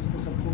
इसको सबको।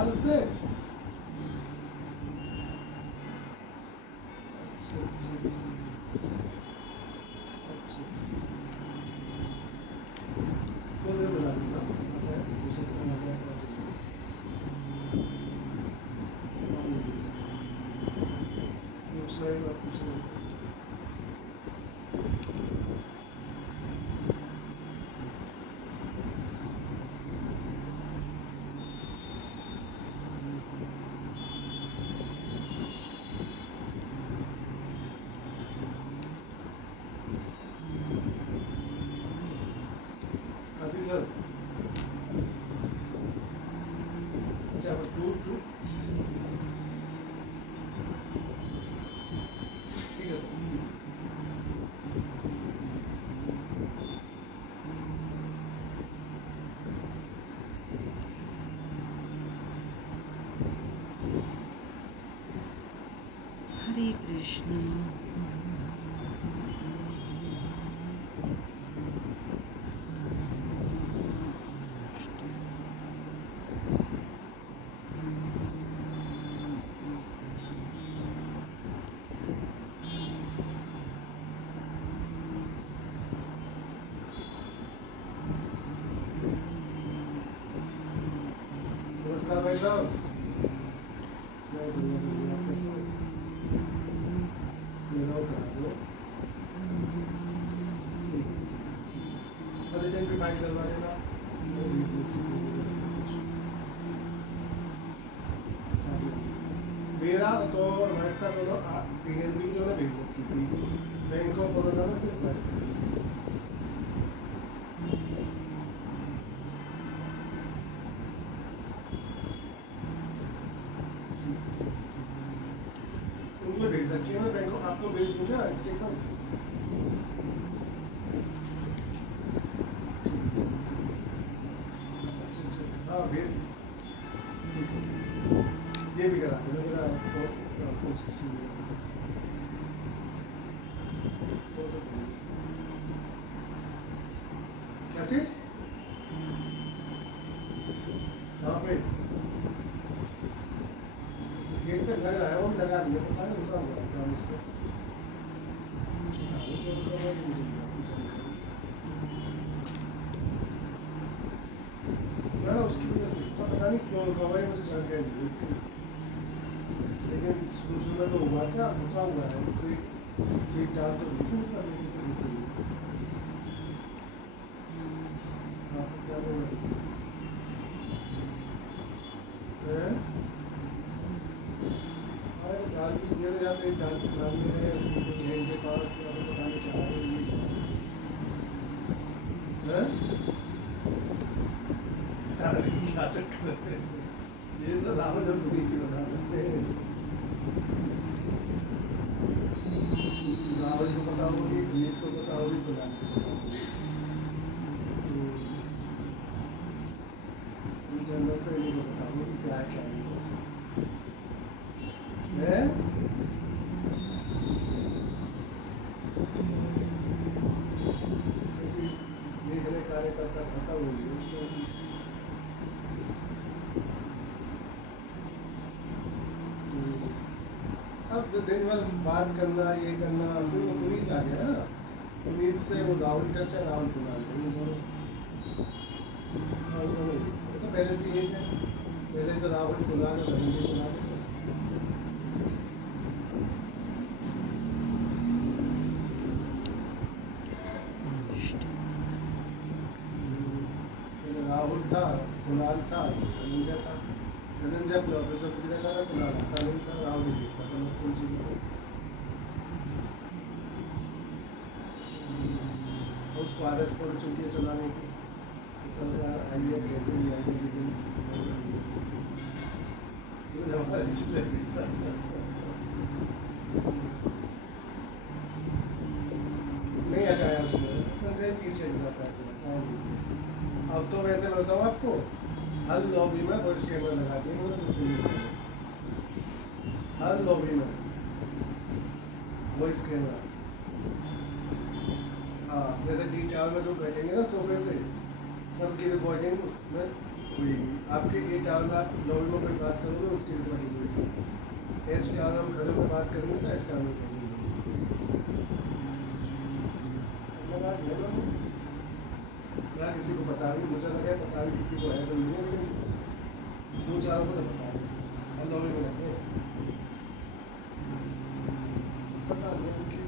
नाराज उससे? अच्छा अच्छा अच्छा अच्छा अच्छा तो ये बना दूँगा ऐसा है हो सकता है आ जाए पता चल जाए और नहीं पूछ सकता पूछना ही बात पूछना ही सकता हाँ जी सर अच्छा अब टू टू ठीक है सर ठीक है हरे कृष्ण नमस्कार भाई साहब मैं बढ़िया बढ़िया आप कैसे हो मेरा करा दो आइडेंटिफाई करवा देना मैं भेज दूँ इसकी पूरी सब कुछ हाँ जी हाँ जी मेरा तो वाइफ का दोनों पीएनबी जो मैं भेज रखी थी बैंक ऑफ बड़ौदा में सिर्फ वाइफ का उनको भेज रखी है मैं बैंक ऑफ आपको भेज दूँ क्या स्टेटमेंट अच्छा अच्छा हाँ भेज ठीक है ये भी करा देना मेरा इसका फोन सिस्टम हो सकता है क्या चीज़ यहाँ पे गेट पे लग रहा है वो भी लगा दिया पता नहीं रुका हुआ है काम इसका हाँ, वो तो रुका हुआ है कि मुझे नहीं पता, जानकारी। ना ना उसकी वजह से पता नहीं क्यों रुका हुआ है मुझे जानकारी नहीं है इसकी लेकिन शुरू शुरू में तो हुआ था रुका हुआ है सीट डाल तो दी थी ऊपर लेकिन फिर रुक गई हाँ तो क्या होगा हैं? हाँ ये डाल भी दिया तो या तो डाल भी रहे हैं सीट के पास या तो पता नहीं क्या है ये चीज़ हैं? बता रही क्या चक्कर है ये तो राहुल और पुनीत ही बता सकते हैं राहुल को पता होगी पुनीत को पता होगी तो राहुल को पता होगी तो इन जनरल तो इन्हीं को पता होगी क्या है क्या नहीं है क्योंकि देखने कार्यकर्ता खत्म हो गई उसमें अब तो दिन भर बात करना ये करना फिर वो पुनीत आ गया ना पुनीत से वो राहुल का अच्छा राहुल को डाल देंगे दोनों हाँ, दोनों ही। वो तो पहले से यही है पहले तो राहुल को डाल धनंजय चला देते पहले राहुल था कुणाल था धनंजय था धनंजय प्रोफेसर पिछले का था कुणाल आता नहीं था राहुल ही देखता था मैक्सिमम चीज़ों को और उसको आदत पड़ चुकी है चलाने की तो सब यार आइडिया कैसे भी आएगी लेकिन मुझे हमारी चलेगी नहीं हटाया उसने संजय पीछे हट जाता है फिर हटाया नहीं उसने अब तो वैसे मैं बताऊँ आपको हर लॉबी में वॉइस कैमरा लगा दिए उन्होंने बिल्कुल नहीं लगाया। हर लॉबी में वॉइस कैमरा हाँ जैसे डी टावर में जो बैठेंगे ना सोफे पे सबकी रिकॉर्डिंग उसमें कोई आपके ए टावर में आप लॉबी में कोई बात करोगे उसकी रिकॉर्डिंग होगी, एच टावर में घरों में बात करेंगे तो एच टावर में रिकॉर्डिंग होगी। अपना बात है ना, ना किसी को पता भी, मुझे लगा पता भी किसी को है सब नहीं है, लेकिन दो चारों को तो पता है और लॉबी में रहते हैं। पता नहीं उनकी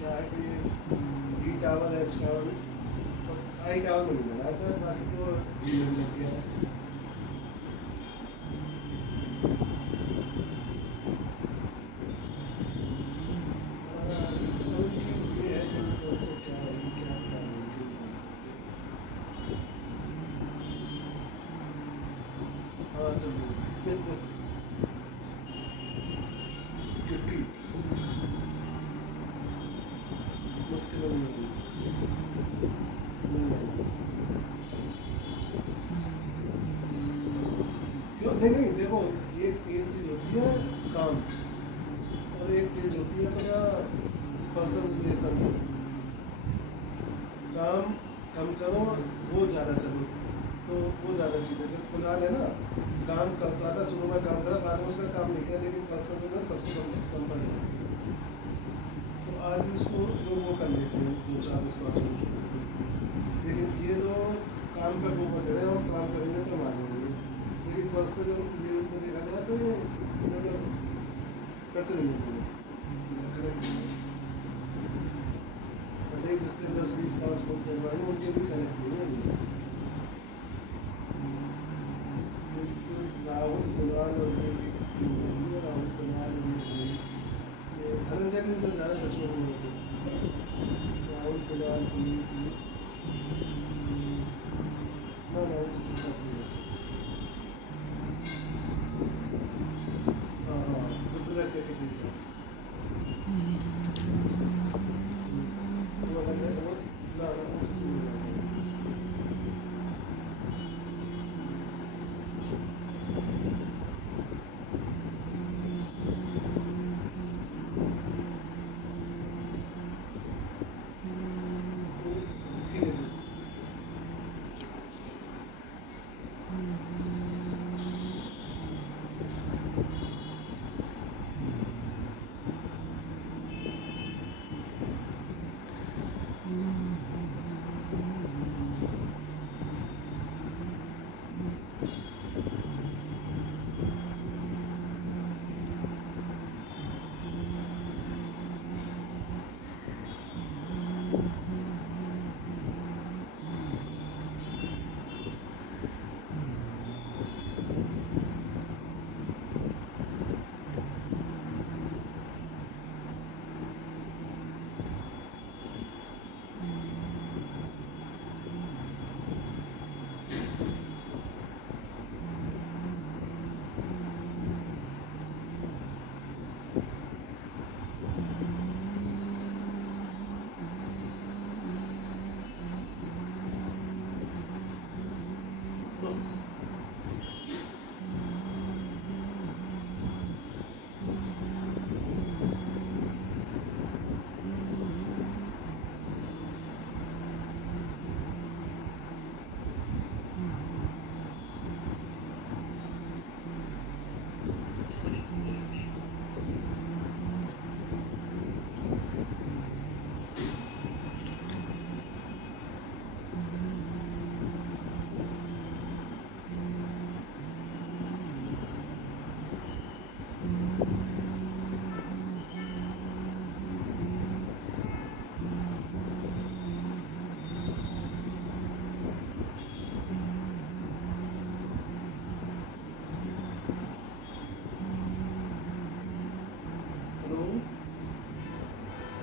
क्या है कि ये डी टावर एच टावर आई टावर में नहीं लगा है सर, बाकी तो जी में भी लग गया है। उनकी ये है कि उनको ऐसे क्या है क्या क्या नहीं क्यों बता सकते। हाँ चल किसकी मुश्किल नहीं क्यों नहीं नहीं देखो, एक चीज होती है काम और एक चीज होती है अपना पर्सनल रिलेशंस। काम कम करो वो ज़्यादा चलो, तो वो ज़्यादा चीज़ है। जैसे फिलहाल है ना, काम करता था शुरू में, काम करा बाद में उसने काम नहीं किया, लेकिन पर्सनल में सबसे संपर्क है, तो आज भी उसको लोग वो कर लेते हैं दो चार इस बात को। लेकिन ये लोग काम पर फोकस दे रहे हैं और काम करेंगे तो हम आ जाएंगे, लेकिन पर्सनल लेवल पर देखा जाए तो ये मतलब टच नहीं है करेक्ट। भले जिसने 10 20 5 बुक करवाए उनके भी कनेक्ट नहीं है ये। इससे राहुल कुणाल और ये राहुल कुणाल ये धनंजय भी इनसे ज़्यादा टच में नहीं है। राहुल कुणाल ना राहुल किसी साथ नहीं है। हाँ हाँ दुर्गा सेक्रेटरी था वो अलग है, वो ना वो किसी नहीं है। ठीक है जी।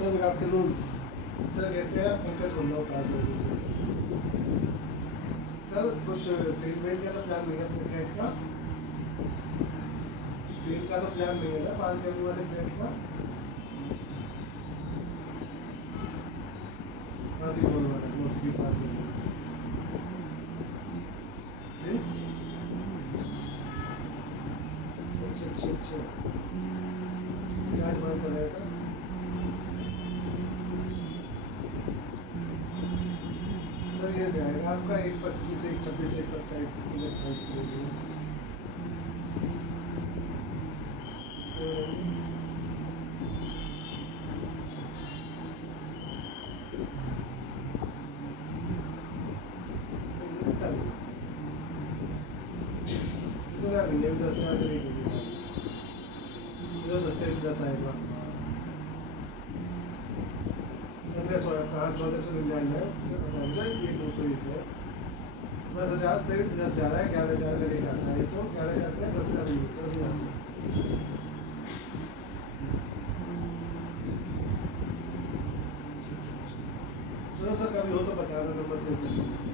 सर गुड आफ्टरनून सर, कैसे हैं आप? पंकज बोल रहा हूँ कार लोगों से। सर कुछ सेल वेल का तो प्लान नहीं है अपने फ्लैट का? सेल का तो प्लान नहीं है ना 5 फरवरी वाले फ्लैट का? हाँ जी बोल रहा है मोस्टली 5 फरवरी जी। अच्छा क्या डिमांड कर रहा है सर? सर ये जाएगा आपका 125 126 127 128 के रेंज में। इतना नहीं है 10,000 के नहीं मिलेगा। जो 10 से 10 आएगा अन्य 100 आपका, हाँ 1499 से पता मुझे ये 201 है। 10,000 से 10 जा रहा है, 11,000 का लेके आता है। ये तो 11,000 का 10,000 नहीं सर नहीं आता। चलो सर कभी हो तो बता दो, नंबर सेव कर लीजिए।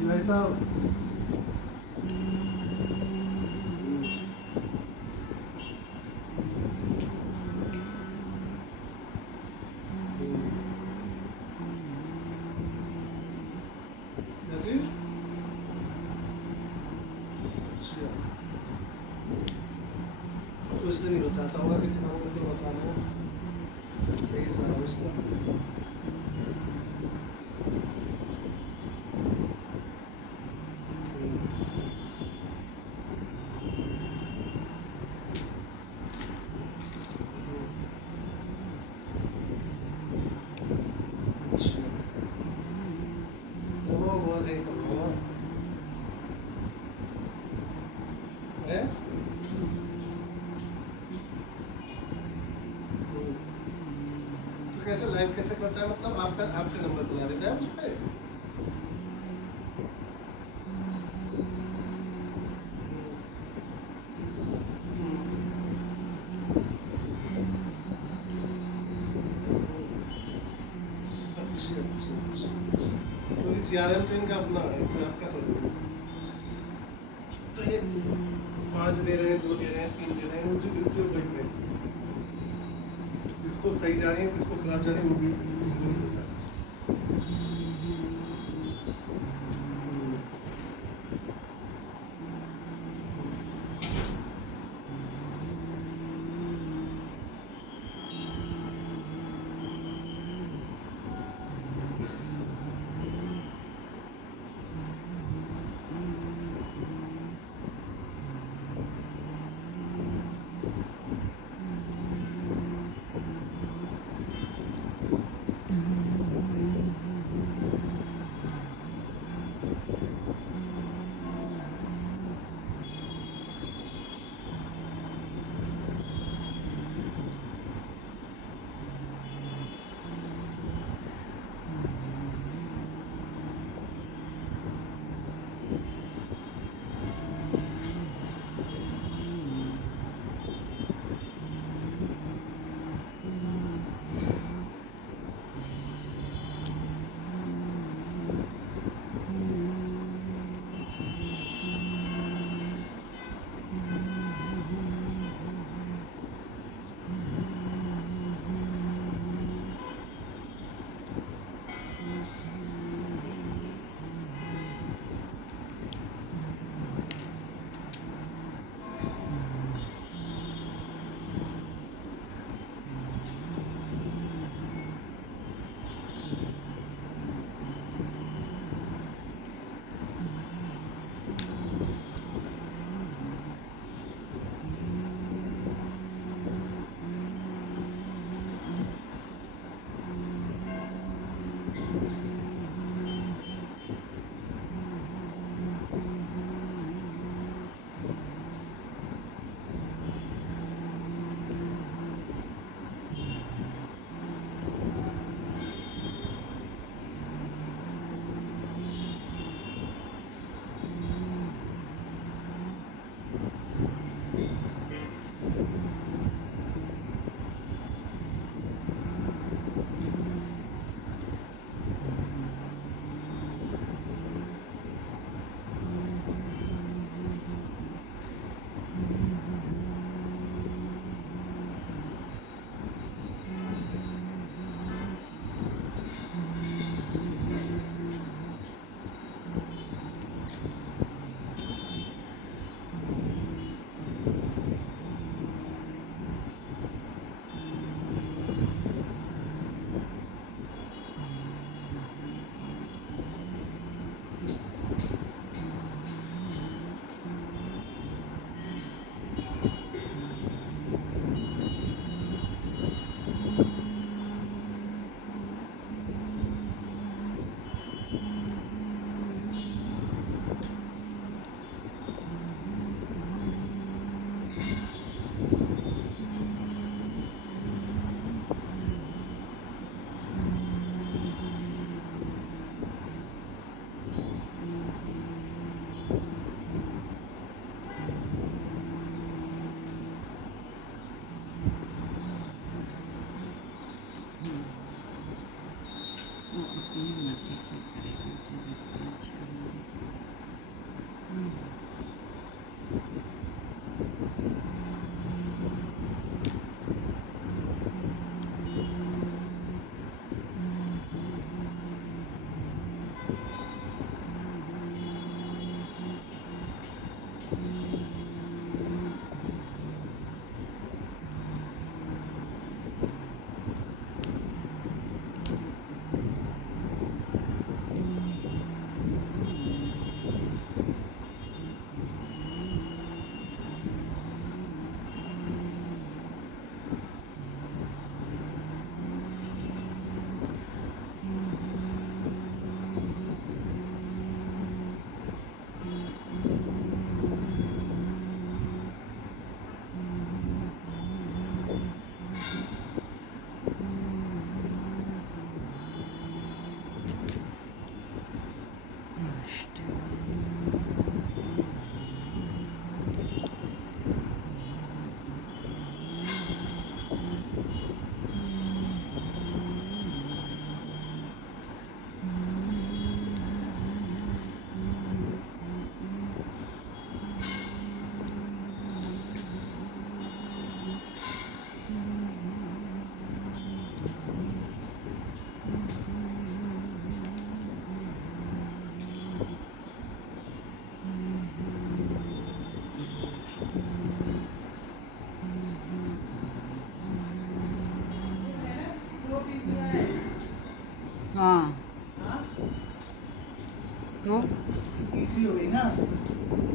जी भाई साहब। क्या चीज? अच्छा, तो इसलिए नहीं बताता होगा कि खाना मुझे बताना है सही साहब उसका। अच्छा, तो वो बहुत है कमावा है। तो कैसे लाइव कैसे करता है, मतलब आपका आपका नंबर चला देता है उस पे? अच्छा अच्छा अच्छा अच्छा, तो सीआरएम तो इनका अपना है, कोई आपका तो नहीं। तो ये 5 दे रहे हैं, 2 दे रहे हैं, 3 दे रहे हैं, मुझे बिल्कुल वही है। किसको सही जा रही है, किसको खराब जा रही है, वो भी नहीं पता। अपनी मर्जी से करेगा, मुझे बस टेंशन नहीं। हाँ तो तीसरी हो गई ना?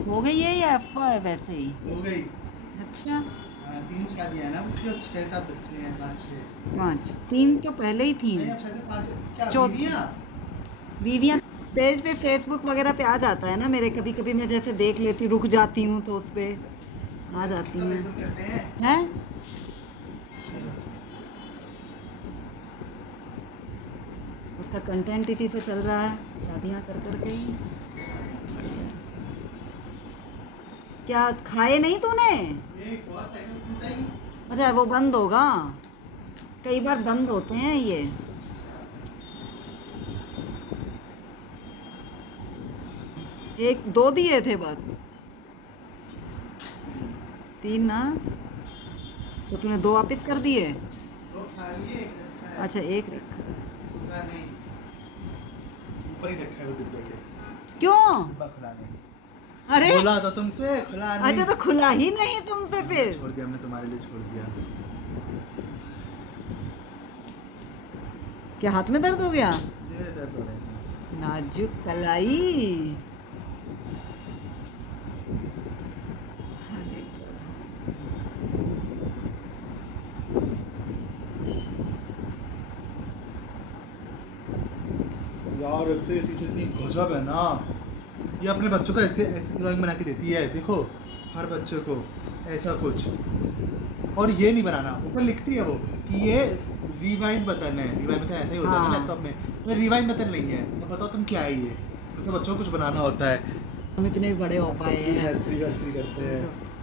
हो गई है या अफवाह है वैसे ही? हो गई। अच्छा, हाँ, 3 शादियां हैं ना उसकी, और 6-7 बच्चे हैं, 5-6। 5 3 तो पहले ही थी। नहीं, अब 6 से 5 क्या चौथी। बीवियां? बीवियाँ पेज पे फेसबुक वगैरह पे आ जाता है ना मेरे, कभी कभी मैं जैसे देख लेती, रुक जाती हूँ तो उस पे आ जाती तो हैं। बिल्कुल करते हैं। हैं? उसका कंटेंट इसी से चल रहा है, शादियाँ कर कर के ही। क्या खाए नहीं तूने? एक बहुत है जो पीता ही। अच्छा, वो बंद होगा, कई बार बंद होते हैं ये। एक 2 दिए थे बस, 3 ना, तो तूने 2 वापस कर दिए? 2 खा लिए, 1 रखा है। अच्छा, 1 रखा। खुला नहीं, ऊपर ही रखा है वो डिब्बे के। क्यों? डिब्बा खुला नहीं। अरे बोला था तुमसे, खुला नहीं। अच्छा, तो खुला ही नहीं तुमसे फिर? छोड़ दिया हमने, तुम्हारे लिए छोड़ दिया। क्या हाथ में दर्द हो गया? मेरे दर्द हो रहे हैं। नाजुक कलाई। अरे यार एक तो ये टीचर इतनी गजब है ना, ये अपने बच्चों को ऐसे ऐसे ड्राइंग बना के देती है, देखो हर बच्चे को ऐसा कुछ, और ये नहीं बनाना, ऊपर लिखती है वो कि ये रिवाइंड बटन है। रिवाइंड बटन ऐसा ही होता है ना हाँ। लैपटॉप में, तो रिवाइंड बटन नहीं है। तो बताओ तुम क्या है ये, तो बच्चों को कुछ बनाना होता है। हम इतने ही बड़े हो पाए हैं, नर्सरी वर्सरी करते हैं।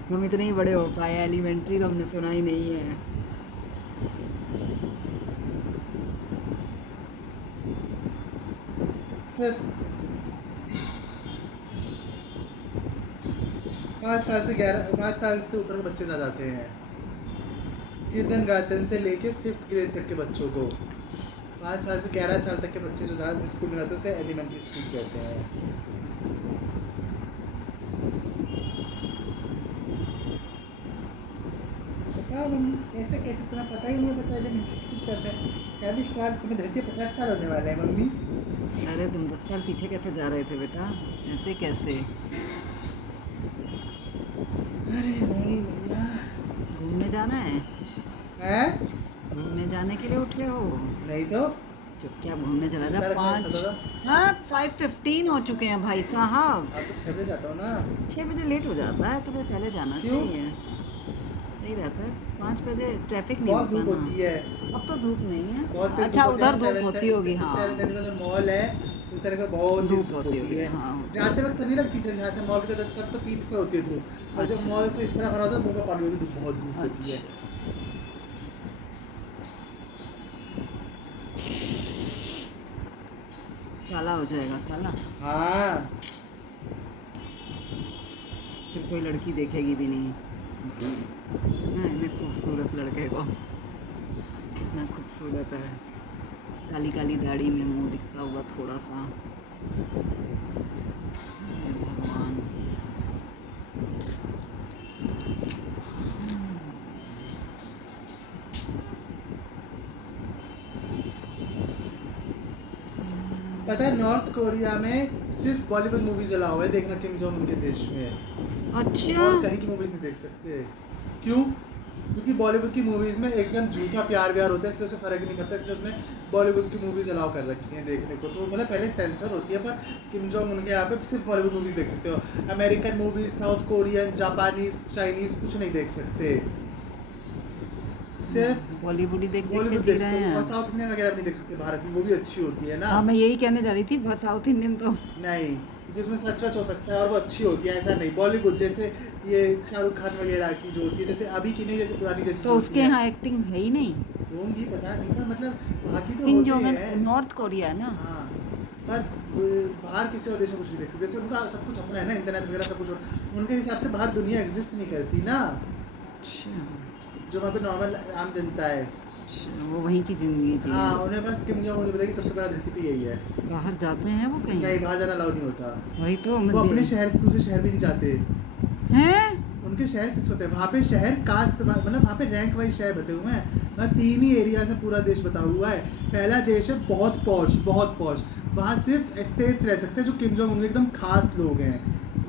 हम इतने ही बड़े हो पाए हैं, एलिमेंट्री तो हमने सुना ही नहीं है। सिर्फ 5 साल से ऊपर के बच्चे ना जाते हैं, किंडरगार्टन से लेके 5th ग्रेड तक के बच्चों को। 5 साल से 11 साल तक के बच्चे जो जिस स्कूल में जाते हैं उसे एलिमेंट्री स्कूल कहते हैं। बताओ मम्मी, ऐसे कैसे, तुम्हें पता ही नहीं बता एलिमेंट्री स्कूल कहते हैं? 40 साल, तुम्हें धरती 50 साल होने वाले हैं मम्मी। अरे तुम 10 साल पीछे कैसे जा रहे थे बेटा, ऐसे कैसे? अरे नहीं भैया। घूमने जाना है? हैं? घूमने जाने के लिए उठे हो? नहीं तो चुपचाप घूमने चला जा। बिस्तर रखना 5 था। हाँ 5:15 हो चुके हैं भाई साहब। आप तो 6 बजे जाता हूँ ना। 6 बजे लेट हो जाता है, तुम्हें पहले जाना क्यों? चाहिए, सही रहता है। 5 बजे ट्रैफिक नहीं बहुत धूप होता होती ना। है। अब तो धूप नहीं है। बहुत तेज अच्छा, धूप उधर होती है। धूप होती होगी। हाँ, 7 का जो मॉल है उस तरह का बहुत धूप धूप होती होती होगी, है। हाँ। जाते वक्त तो नहीं लगती, जब यहाँ से मॉल के तब तो पीठ पे होती है धूप, और जब अच्छा। मॉल से इस तरह भरा होता है मुंह का पानी होती है, बहुत धूप होती है। अच्छा। काला हो जाएगा काला, हाँ फिर कोई लड़की देखेगी भी नहीं ना इतने खूबसूरत लड़के को। कितना खूबसूरत है, काली काली दाढ़ी में मुंह दिखता हुआ थोड़ा सा। हे भगवान। पता है नॉर्थ कोरिया में सिर्फ बॉलीवुड मूवीज अलाउ है देखना, किम जोंग उनके देश में, अच्छा और कहीं की मूवीज नहीं देख सकते। क्यों? क्योंकि बॉलीवुड की मूवीज में एकदम झूठा प्यार व्यार होता है, इसलिए उसे फर्क नहीं पड़ता, इसलिए उसने बॉलीवुड की मूवीज अलाउ कर रखी हैं देखने को। तो मतलब पहले सेंसर होती है, पर किम जोंग उनके यहाँ पे सिर्फ बॉलीवुड मूवीज देख सकते हो। American movies, south Korean, Japanese, Chinese कुछ नहीं देख सकते, सिर्फ बॉलीवुड ही देख देख के बॉलीवुड जी देख रहे सकते हो। और हैं। साउथ इंडियन वगैरह भी नहीं देख सकते भारत की, वो भी अच्छी होती है ना। हाँ मैं यही कहने जा रही थी, बस साउथ इंडियन तो नहीं, क्योंकि उसमें सच वच हो सकता है और वो अच्छी होती है, ऐसा नहीं। बॉलीवुड जैसे ये शाहरुख खान वगैरह की जो होती है, जैसे अभी की नहीं, जैसे पुरानी जैसी तो जो उसके होती है। यहाँ एक्टिंग है ही नहीं। होंगी पता नहीं, पर मतलब बाकी तो किम होते जोंग हैं। नॉर्थ कोरिया है ना। हाँ, पर बाहर किसी और देश में कुछ नहीं देख सकते, जैसे उनका सब कुछ अपना है ना, इंटरनेट वगैरह सब कुछ उनके हिसाब से बाहर दुनिया एग्जिस्ट नहीं करती ना, अच्छा जो वहाँ पे नॉर्मल आम जनता है। अच्छा, वो वहीं की जिंदगी जी हाँ, है। उन्हें बस किम जोंग उन्हें पता है कि सबसे बड़ा धरती पे यही है। बाहर जाते हैं वो कहीं? नहीं, बाहर जाना अलाउ नहीं होता। वही तो वो अपने शहर से दूसरे शहर भी नहीं जाते, हैं। उनके शहर फिक्स होते हैं। वहाँ पे शहर कास्ट मतलब वहाँ पे रैंक वाइज शहर बते हुए हैं। वहाँ 3 ही एरिया से पूरा देश बता हुआ है। पहला देश है बहुत पॉश, बहुत पॉश, वहाँ सिर्फ एस्टेट्स रह सकते हैं जो किम जोंग उनके एकदम खास लोग हैं,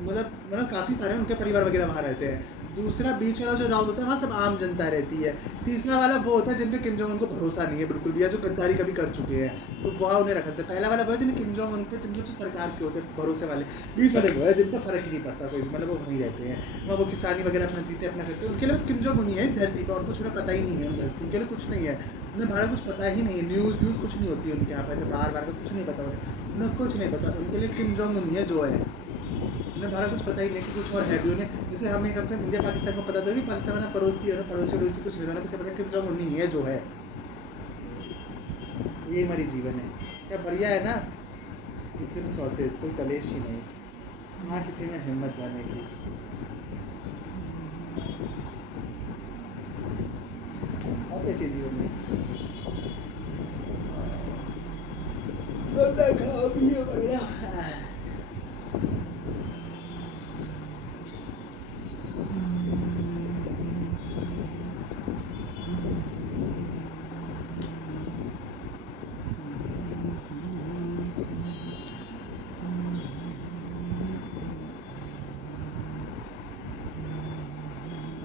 मतलब काफ़ी सारे उनके परिवार वगैरह वहाँ रहते हैं। दूसरा बीच वाला जो राउंड होता है वहाँ सब आम जनता रहती है। तीसरा वाला वो होता है जिनपे किम जोंग उनको भरोसा नहीं है बिल्कुल भी, या जो गद्दारी कभी कर चुके हैं, तो वहाँ उन्हें रखा जाता है। पहला वाला वो है जिन्हें किम जोंग उन पे, जिनके जो सरकार के होते हैं भरोसे वाले। बीच वाले वो है जिन पर फर्क ही नहीं पड़ता कोई भी, मतलब वो वहीं रहते हैं, वहाँ वो किसानी वगैरह अपना जीते अपना करते हैं। उनके लिए बस किम जोंग उन्हीं है इस धरती पर, और कुछ उन्हें पता ही नहीं है। उन धरती उनके लिए कुछ नहीं है, उन्हें बाहर कुछ पता ही नहीं है। न्यूज़ व्यूज़ कुछ नहीं होती है उनके यहाँ पर, ऐसे बाहर का कुछ नहीं पता उन्हें कुछ नहीं पता। उनके लिए किम जोंग उन्हीं है जो है, उन्हें बाहर कुछ पता ही नहीं कि कुछ और है भी उन्हें। जैसे हमें कम से कम इंडिया पाकिस्तान को पता था कि पाकिस्तान में पड़ोसी है ना, पड़ोसी कुछ नहीं था ना, किसे पता किम जोंग उन्हीं है जो है। ये हमारी जीवन है, क्या बढ़िया है ना, एकदम सौते, कोई कलेश ही नहीं, ना किसी में हिम्मत जाने की। और क्या चीज़ जीवन में बंदा खाओ पियो वगैरह।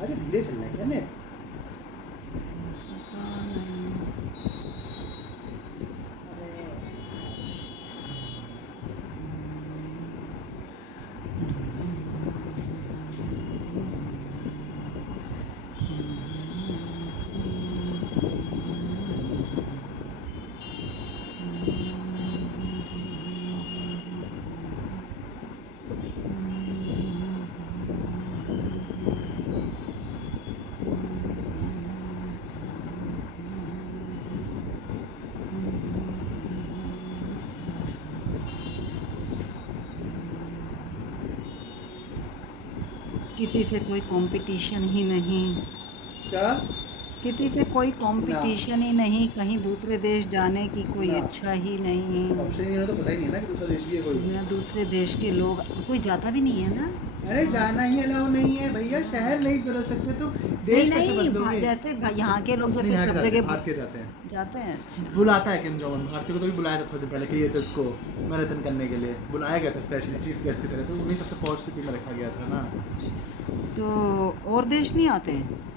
आज धीरे चल रहा है क्या ने? किसी से कोई कंपटीशन ही नहीं, क्या? किसी से कोई कंपटीशन ही नहीं, कहीं दूसरे देश जाने की कोई ना। इच्छा ही नहीं। ऑप्शन ही नहीं, तो पता ही नहीं है ना कि दूसरा देश भी है कोई। ना दूसरे देश के लोग, कोई जाता भी नहीं है ना। अरे जाना ही अलाउ नहीं है भैया, शहर नहीं बदल सकते तो नहीं देश कैसे नहीं बदलोगे? जैसे यहाँ के लोग नहीं, जैसे यहाँ के सब जाते हैं, जगह भारत के जाते हैं। जाते हैं। अच्छा बुलाता है किम जोंग उन, भारतीय को तो भी बुलाया था थोड़ी देर पहले कि ये तो इसको मैराथन करने के लिए बुलाया गया था स्पेशली चीफ गेस्ट की तरह, तो उन्हीं सबसे पॉश सिटी में रखा गया था ना। तो और देश नहीं आते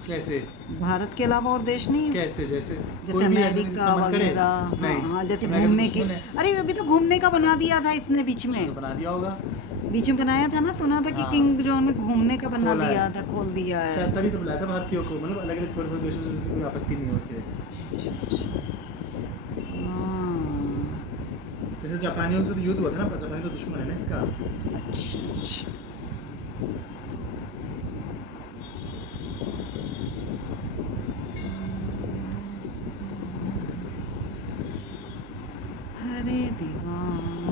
कैसे? भारत के अलावा, और देश नहीं? कैसे जैसे जैसे कोई भी आदमी अमेरिका जिसका मन करे? वगैरह। नहीं, हाँ जैसे अमेरिका तो घूमने के, दुश्मन है। अरे अभी तो घूमने का बना दिया था इसने बीच में, तो बना दिया होगा, बीच में बनाया था ना, सुना था कि हाँ। किंग जोंग ने घूमने का बना खोला है। दिया था, खोल दिया है। शायद तभी तो बुलाया था भारतीयों को, मतलब अलग अलग थोड़े थोड़े देशों से कोई आपत्ति नहीं है उसे। हाँ, जैसे जापानियों से तो युद्ध हुआ था ना, जापानी तो दुश्मन है ना इसका। अच्छा अच्छा। हरे दीवान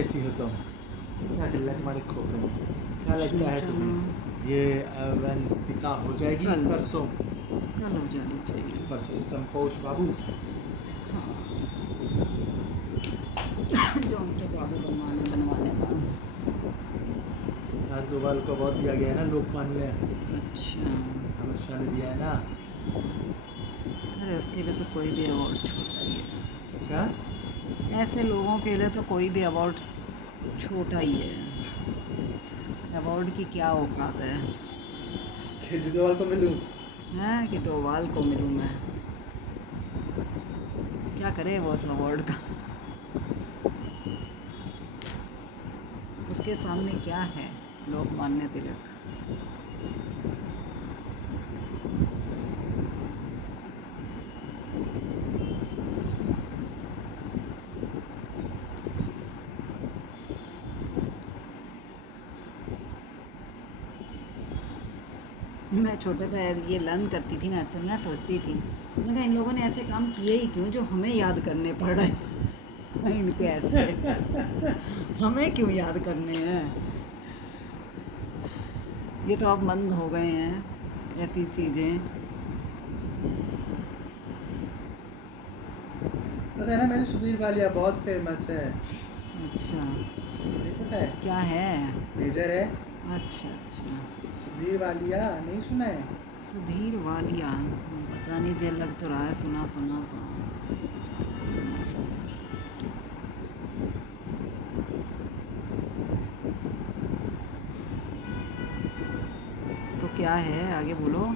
कैसी हो तुम? क्या चल रहा है तुम्हारे खोपड़े में? क्या लगता है तुम्हें ये अवंतिका हो जाएगी कल। परसों? कल हो जानी चाहिए। परसों से संतोष बाबू हाँ जो उनसे बाबू बनवाने का। आज डोभाल को बहुत दिया गया है ना लोकमान्य, अच्छा अमित शाह ने दिया है ना। अरे उसके लिए तो कोई भी अवार्ड छोटा ही है। क्या? ऐसे लोगों के लिए तो कोई भी अवार्ड छोटा ही है। अवार्ड की क्या औकात है केजरीवाल को मिलूं? हैं कि डोभाल को मिलूँ मैं? क्या करे वो उस अवार्ड का? उसके सामने क्या है लोकमान्य तिलक? मैं छोटे पे ये लर्न करती थी ना, ऐसे मैं सोचती थी, मैं कहा इन लोगों ने ऐसे काम किए ही क्यों जो हमें याद करने पड़ रहे हैं इनको ऐसे हमें क्यों याद करने हैं? ये तो अब बंद हो गए हैं ऐसी चीज़ें। पता है ना, मैंने सुधीर वालिया बहुत फेमस है, अच्छा नहीं पता है? क्या है? मेजर है अच्छा अच्छा सुधीर वालिया, नहीं सुना है? सुधीर वालिया पता नहीं, दिल लग तो रहा है सुना सुना सा। तो क्या है आगे बोलो।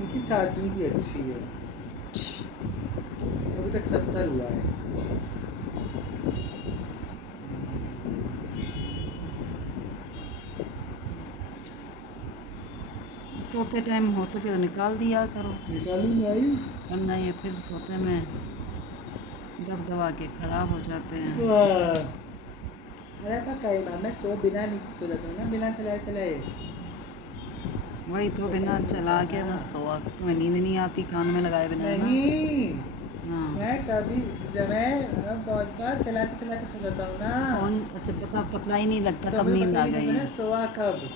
उनकी चार्जिंग भी अच्छी है, अभी तक 70 हुआ है। सोते टाइम हो सके तो निकाल दिया करो, निकालूंगी आई। वरना ये फिर सोते में दब दबा के खराब हो जाते हैं। अरे पर कई बार मैं सो बिना नहीं सो जाता हूँ ना, बिना चलाए चलाए। वही तो बिना चला के बस सोआ, तुम्हें नींद नहीं आती कान में लगाए बिना ना? नहीं, हाँ मैं कभी जब मैं बहुत बार चलाते चलाते सो जाता हूँ ना, फोन अच्छा पतला ही नहीं लगता तो कब मुझे नींद पता आ ही नहीं गई। चलता ना सोआ कब।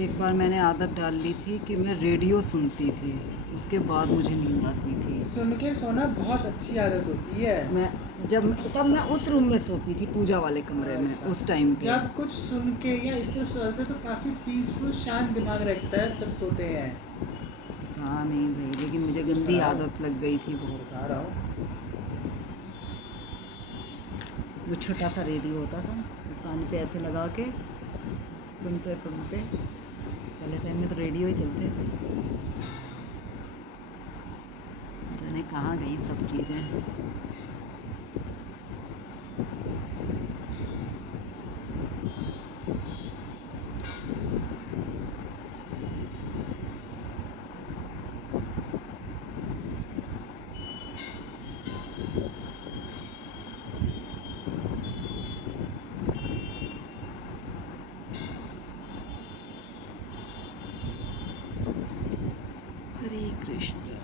एक बार मैंने आदत डाल ली थी कि मैं रेडियो सुनती थी, उसके बाद मुझे नींद आती थी। सुन के सोना बहुत अच्छी आदत होती है। मैं तब मैं उस रूम में सोती थी, पूजा वाले कमरे में अच्छा। उस टाइम पे। जब कुछ सुन के या इस तरह सोचते तो काफी पीसफुल शांत दिमाग रहता है जब सोते हैं। हाँ नहीं भाई, लेकिन मुझे गंदी आदत लग गई थी बहुत। बता रहा हूँ। वो छोटा सा रेडियो होता था, कान पे ऐसे लगा के सुनते सुनते, पहले टाइम में तो रेडियो ही चलते थे। जाने कहाँ गई सब चीज़ें। हरे कृष्ण।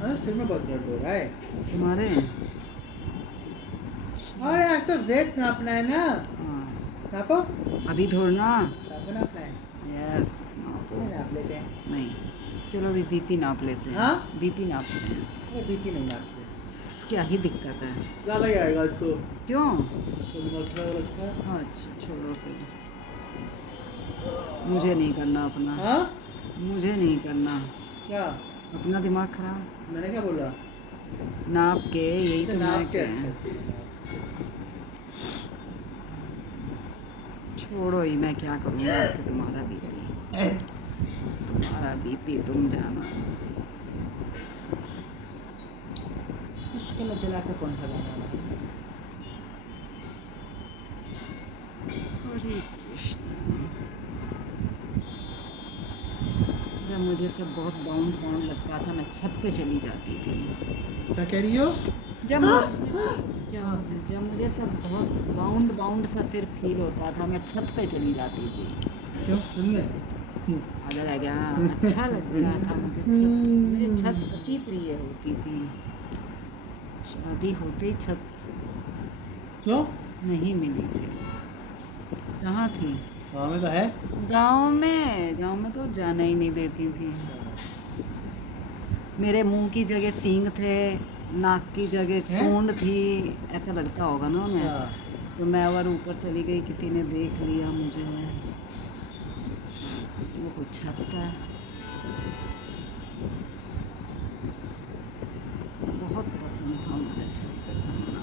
अरे सिर में बहुत दर्द हो रहा है। तुम्हारे अरे आज तो वेट नापना है ना। हाँ, नापो। अभी थोड़ा ना। शाम को नापना है। यस नापो। नहीं नाप लेते हैं। नहीं, चलो अभी बीपी नाप लेते हैं। हाँ? बीपी नापते हैं। अरे बीपी नहीं नापते। क्या ही दिक्कत है? ज़्यादा ही आएगा आज तो। क्यों? तो दिमाग खराब रखा है। अच्छा छोड़ो फिर, मुझे नहीं करना अपना। हाँ? मुझे नहीं करना क्या? अपना दिमाग खराब। मैंने क्या बोला? नाप के यही अच्छा, तो मैं नाप के। कह- अच्छा अच्छा। छोड़ो ही, मैं क्या करूँगा फिर तुम्हारा बीपी। तुम्हारा बीपी तुम जाना। मुश्किल जला कर कौन सा गाना है? हरे कृष्ण। जब मुझे सब बहुत बाउंड बाउंड लगता था, मैं छत पे चली जाती थी। क्या कह रही हो? जब क्या हो गया? जब मुझे सब बहुत बाउंड बाउंड सा सिर फील होता था, मैं छत पे चली जाती थी। क्यों? सुनने? अगर आ गया, अच्छा लगता था मुझे छत अति प्रिय होती थी। शादी होते ही छत क्यों? नहीं मिली फिर। कहाँ थी? हाँ में तो है। गांव में तो जाना ही नहीं देती थी। मेरे मुंह की जगह सींग थे, नाक की जगह हैं? सूंड थी, ऐसा लगता होगा ना उन्हें। अच्छा। तो मैं और ऊपर चली गई, किसी ने देख लिया मुझे। वो कुछ छत था। बहुत पसंद था मुझे छत पे घूमना।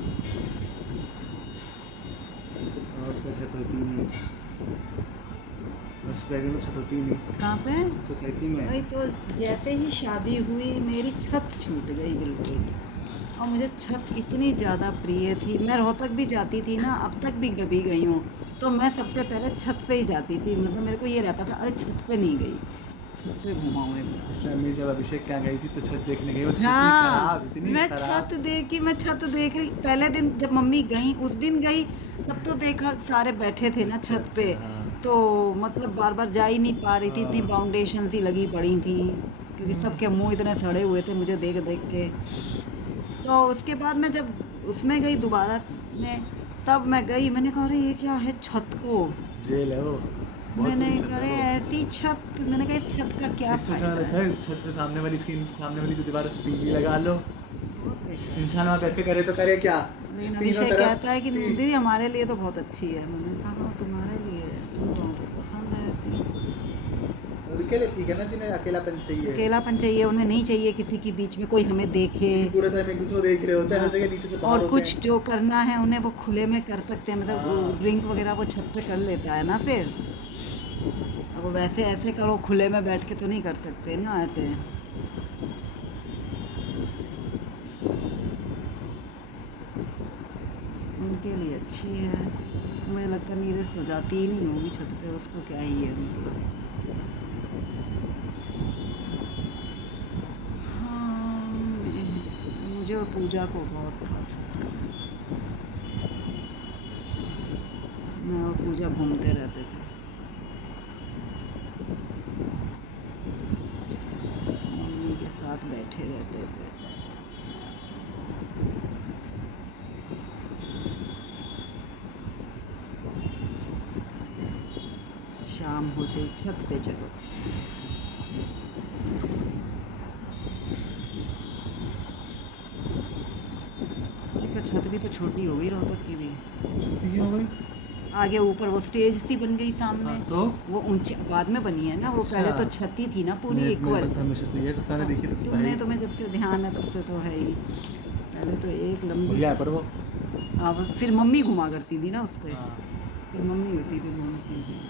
और कुछ है तो होती नहीं। सोसाइटी में छत होती नहीं। कहाँ पे? सोसाइटी में। वही तो, जैसे ही शादी हुई मेरी छत छूट गई बिल्कुल। और मुझे छत इतनी ज़्यादा प्रिय थी, मैं रोहतक भी जाती थी ना, अब तक भी कभी गई हूँ तो मैं सबसे पहले छत पे ही जाती थी। मतलब मेरे को ये रहता था, अरे छत पे नहीं गई, छत पे घुमाऊँ एक बार। शर्मी जब अभिषेक क्या गई थी तो छत देखने गई, वो छत इतनी हाँ, खराब, इतनी मैं खराब। छत देखी, मैं छत देख रही। पहले दिन जब मम्मी गई, उस दिन गई तब तो देखा सारे बैठे थे ना छत पे, हाँ। तो मतलब बार बार जा ही नहीं पा रही थी, इतनी हाँ। बाउंडेशन सी लगी पड़ी थी, क्योंकि सबके मुंह इतने सड़े हुए थे मुझे देख देख के। तो उसके बाद मैं जब उसमें गई दोबारा में, तब मैं गई, मैंने कहा अरे ये क्या है छत को। जेल है वो। बहुत मैंने बुरी छत कहा अरे है वो। ऐसी छत, मैंने कहा इस छत का क्या इससे अच्छा फायदा लगता है। है इस छत पे सामने वाली स्क्रीन, सामने वाली जो दीवार है उस पे टीवी लगा लो। बहुत बेकार। इंसान वहाँ बैठ के करे तो करे क्या? लेकिन तीनों अभिषेक तरफ कहता है कि ती- दीदी हमारे लिए तो बहुत अच्छी है। मैंने कहा हाँ तुम्हारे लिए है, तुम लोगों को पसंद है ऐसी। उनके लिए ठीक है ना, जिन्हें अकेलापन चाहिए। अकेलापन चाहिए, उन्हें नहीं चाहिए किसी के बीच में कोई हमें देखे। पूरा टाइम एक दूसरे को देख रहे होते हैं, हर जगह नीचे से बाहर और होते कुछ हैं। जो करना है उन्हें वो खुले में कर सकते हैं, मतलब हाँ। ड्रिंक वगैरह वो छत पे कर लेता है ना फिर। अब वो वैसे ऐसे करो, खुले में बैठ के तो नहीं कर सकते ना ऐसे। उनके लिए अच्छी है। मुझे लगता है नीरज तो जाती ही नहीं होगी छत पे, उसको क्या ही है मतलब। हाँ, मुझे और पूजा को बहुत था छत का। मैं और पूजा घूमते रहते थे, मम्मी के साथ बैठे रहते थे। शाम होते ही छत पे चलो। एक तो छत भी तो छोटी हो गई रोहतक की भी। छुट्टी क्यों हो गई? आगे ऊपर वो स्टेज सी बन गई सामने। हाँ, तो वो ऊंची बाद में बनी है ना, वो अच्छा। पहले तो छत ही थी ना पूरी मेरे इक्वल। पास तो हमेशा से ये सुस्ताने देखी तब से तो है ही। तुम्हें जब से ध्यान है तब से तो है ही। पहले तो एक लंबी बढ़िया है पर वो। अब फिर मम्मी घुमा करती थी ना उस पे, हाँ। फिर मम्मी उसी पे घूमती थी।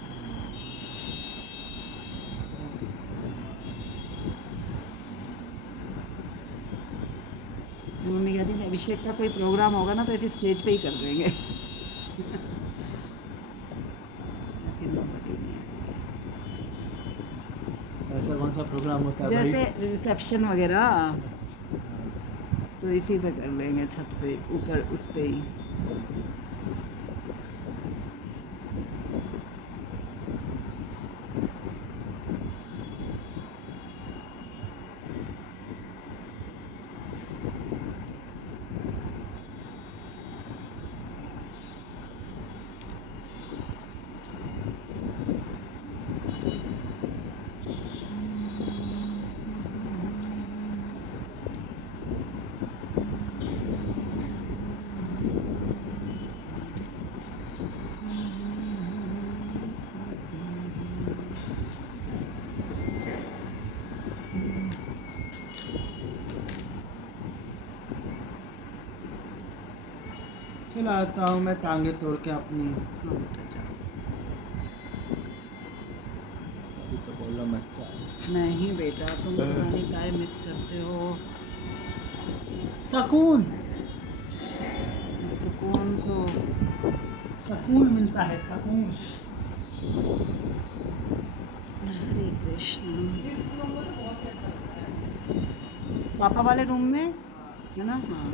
अभिषेक का कोई प्रोग्राम होगा ना तो ऐसे स्टेज पे ही कर देंगे। ऐसी नौबत ही नहीं आएगी। ऐसा कौन सा प्रोग्राम होता है भाई? जैसे रिसेप्शन वगैरह तो इसी पे कर लेंगे, छत पे ऊपर उस पे ही। चल आता हूँ मैं टांगे तोड़ के अपनी। हाँ बेटा जाओ। अभी तो बोल रहा बच्चा है। नहीं बेटा तुम पता नहीं काय मिस करते हो। सुकून, सुकून तो सुकून मिलता है, सुकून। हरे कृष्ण। इस रूम में तो बहुत ही अच्छा लगता है। पापा वाले रूम में है ना? हाँ।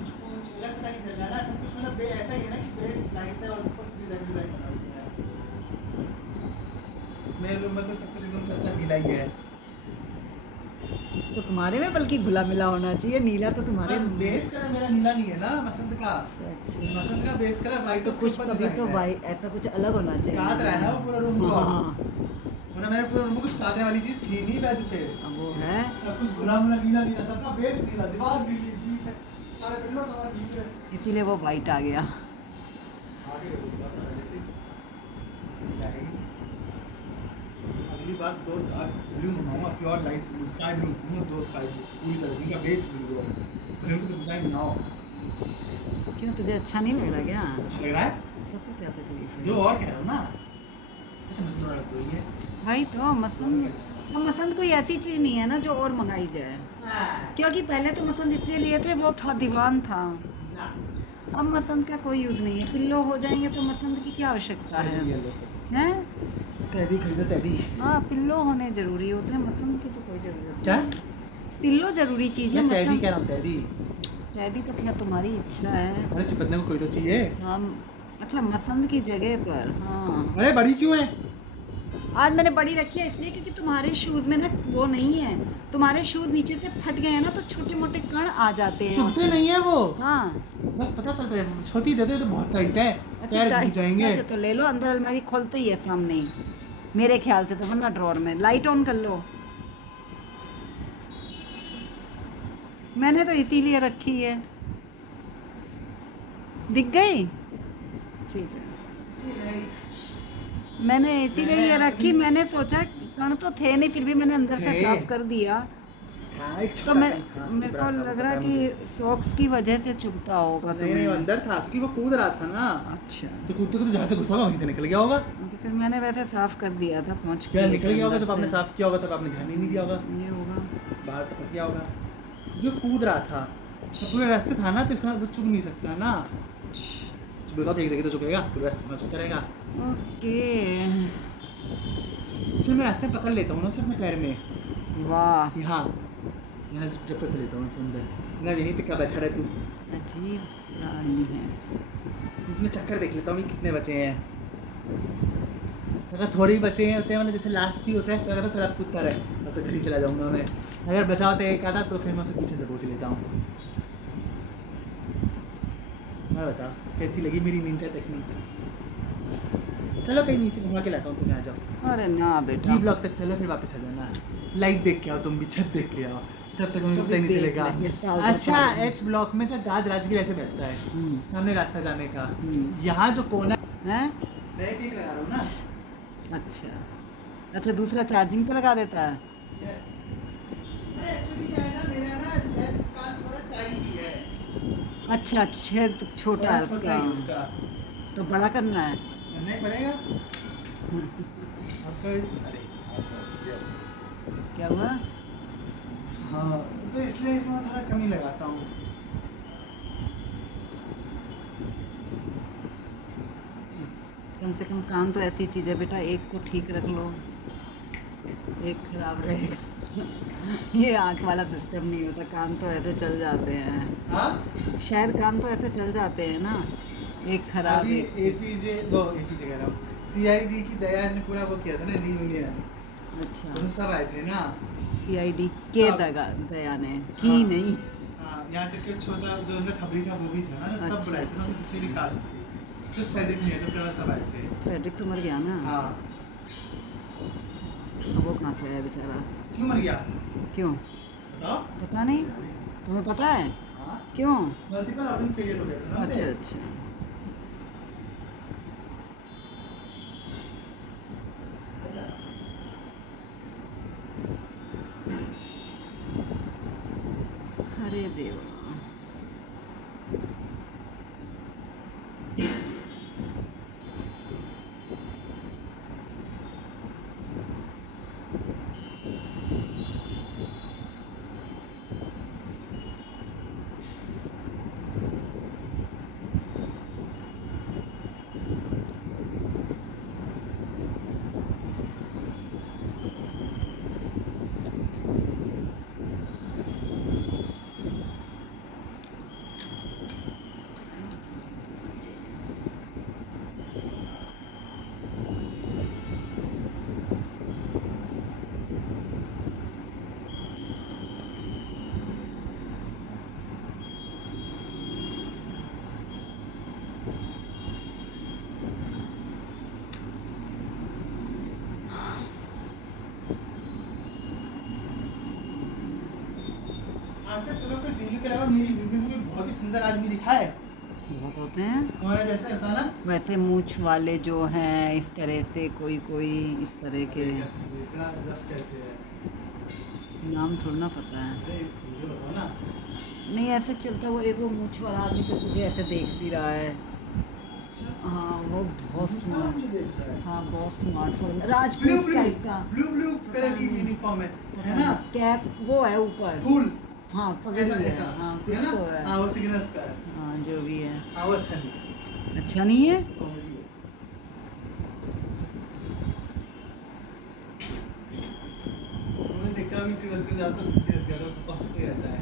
कुछ लगता नहीं चल रहा ना, सब कुछ मतलब ऐसा ही है ना कि बेस लाइट है और उस पर डिजाइन बना हुआ है। मेरे रूम में तो सब कुछ एकदम करता नीला ही है। तो तुम्हारे में बल्कि घुला मिला होना चाहिए, नीला तो तुम्हारे पर बेस कलर मेरा नीला नहीं है ना, मसंत का। अच्छा। मसंत का बेस कलर वाइट, तो कुछ तभी तो भाई ऐसा कुछ अलग होना चाहिए। याद रहा ना वो पूरा रूम को। हाँ। वरना मेरे पूरे रूम में कुछ काटने वाली चीज थी नहीं बेड पे। अब वो है। सब कुछ गुलाम नीला नीला, सबका बेस नीला, दीवार नीली, पीछे सारे पिल्लो कवर नीले। इसीलिए वो वाइट आ गया। आगे पहले से नहीं। अगली बार दो डार्क ब्लू मंगाऊंगा, pure light blue, sky blue, दो स्काई ब्लू पूरी तरह, जिनका बेस ब्लू हो, फिर उनको डिजाइन बनाओ। क्यों तुझे अच्छा नहीं लग रहा क्या? अच्छा लग रहा है? तो फिर क्या तकलीफ है? दो और कह रहा हूँ ना। अच्छा मस्त वाला दो ही है। भाई तो मसंद, अब मसंद कोई ऐसी चीज नहीं है ना जो और मंगाई जाए, क्योंकि पहले तो मसंद इसलिए लिए थे वो था दीवान था। अब मसंद का कोई यूज नहीं है, पिल्लो हो जाएंगे तो मसंद की क्या आवश्यकता है? हैं? तैदी खरीदो तैदी। हाँ पिल्लो होने जरूरी होते हैं, मसंद की तो कोई जरूरत क्या? नहीं। पिल्लो जरूरी चीज है। मैं तैदी मसंद कह रहा हूँ, तैदी। टैडी तो खैर तुम्हारी इच्छा है। अरे चिपकने को कोई तो चाहिए। हम अच्छा मसंद की जगह पर। हाँ अरे बड़ी क्यों है? आज मैंने बड़ी रखी है इसलिए क्योंकि तुम्हारे शूज में ना वो नहीं है, तुम्हारे शूज नीचे से फट गए हैं ना तो छोटे मोटे कण आ जाते हैं। चुभते नहीं है वो। हाँ बस पता चलता है, छोटी दे दे तो बहुत टाइट है, पैर घिस टाइट- जाएंगे। अच्छा तो ले लो, अंदर अलमारी खोलते ही है सामने ही मेरे ख्याल से तो, वरना ड्रॉर में। लाइट ऑन कर लो। मैंने तो इसीलिए रखी है। दिख गई? ठीक है, मैंने इसीलिए ये रखी। मैंने सोचा कण तो थे नहीं, फिर भी मैंने अंदर से थे। साफ कर दिया। था एक तो छोटा मैं कण था, मेरे चिपरा को था, लग वो रहा पता है कि मुझे। सॉक्स की वजह से चुभता होगा नहीं नहीं, वो तुम्हें। अंदर था क्योंकि वो कूद रहा था ना, अच्छा तो कूदते कूदते जहाँ से घुसा होगा वहीं से निकल गया होगा। तो फिर मैंने वैसे साफ कर दिया था पहुंच क्या के निकल गया होगा? अंदर जब आपने से। साफ किया होगा तब आपने ध्यान ही नहीं दिया होगा, ये होगा। बाहर टपक गया होगा। ये कूद रहा था तो पूरे रास्ते था ना, तो इसका वो चुभ नहीं सकता ना। चुभेगा तो एक जगह तो चुभेगा, पूरे रास्ते में चुभता रहेगा। ओके फिर मैं रास्ते में पकड़ लेता हूँ ना उसे अपने पैर में, वाह यहाँ यहाँ से जब तक लेता हूँ उसे अंदर। मैं यहीं तक का बैठा रहे तू, अजीब प्राणी है। मैं चक्कर देख लेता हूँ कितने बचे हैं। अगर थोड़े ही बचे हैं होते हैं, मतलब जैसे लास्ट ही होता है तो अगर तो चला कूदता रहे, तब तो घर ही चला जाऊँगा मैं। अगर बचा होता है एक आधा तो फिर मैं उसे पीछे दबोच लेता हूँ। मैं बता कैसी लगी मेरी निंजा टेक्निक? चलो कहीं नीचे घुमा के लाता हूँ, तुम्हें आ जाओ। अरे ना बेटा, जी ब्लॉक तक चलो, फिर वापस आ जाना। लाइट देख के आओ, तुम भी छत देख के आओ, तब तक मुझे पता ही नहीं देख चलेगा। लेंगे, साल अच्छा बाद। एच ब्लॉक में जब दाद राजगीर ऐसे बैठता है, सामने रास्ता जाने का, हम्म। यहाँ जो कोना हैं? मैं ठीक लगा रहा हूँ ना। अच्छा अच्छा, दूसरा चार्जिंग पे लगा देता है। एक्चुअली क्या है ना, मेरा ना लेफ्ट कान थोड़ा टाइट ही है, अच्छा छेद छोटा है छोटा ही उसका, उसका तो बड़ा करना है। करना ही पड़ेगा। आपका अरे क्या हुआ? हाँ, तो इसलिए इसमें मैं थोड़ा कम ही लगाता हूँ। कम से कम कान तो ऐसी चीज़ है बेटा, एक को ठीक रख लो, एक खराब रहेगा। ये आँख वाला सिस्टम नहीं होता, कान तो ऐसे चल जाते हैं। हाँ, शायद कान तो ऐसे चल जाते हैं ना, एक खराब अभी एक। एपीजे कह रहा हूँ, सीआईडी की दया ने पूरा वो किया था ना, रियूनियन, अच्छा, तो सब आए थे ना। CID के सब। दया ने की हाँ, नहीं। हाँ, यहाँ तक कि छोटा जो उनका खबरी था वो भी था ना, सब अच्छा, बुलाए थे ना, अच्छा, जितनी भी कास्ट थी, सिर्फ फेडरिक नहीं है, तो उसके बाद सब आए थे। फेडरिक तो मर गया ना। हाँ, अब वो कहाँ से आया बेचारा? क्यों मर गया? क्यों? बताओ। पता नहीं, तुम्हें पता है? हाँ, क्यों? मल्टीपल ऑर्गन फेलियर हो गया था ना अच्छा उसे। अच्छा। अरे देवा। आज तक तुम्हें कोई दिल्ली के अलावा मेरी वीडियोस में कोई बहुत ही सुंदर आदमी दिखा है? बहुत होते हैं तुम्हारे जैसे होता ना? वैसे, मूछ वाले जो हैं इस तरह से, कोई कोई इस तरह के। अरे कैसे मुझे इतना रफ कैसे है? नाम थोड़ा ना पता है। अरे वीडियो बताओ ना। नहीं ऐसे चलता, वो एक वो मूछ वाला आदमी तो तुझे ऐसे देख भी रहा है। अच्छा, हाँ वो बहुत मुझे स्मार्ट। देख रहा है। हाँ बहुत smart, blue Rajput blue type का। ब्लू कलर की यूनिफॉर्म है ना? कैप वो है ऊपर। फूल हाँ पगड़ी ऐसा है। ऐसा हाँ है कुछ ना? तो है। हाँ, वो सिग्नल्स का है। हाँ जो भी है। हाँ, वो अच्छा नहीं है, अच्छा नहीं है। कॉमेडी है। उन्हें देखा भी सिग्नल के ज्यादा तो रहता है।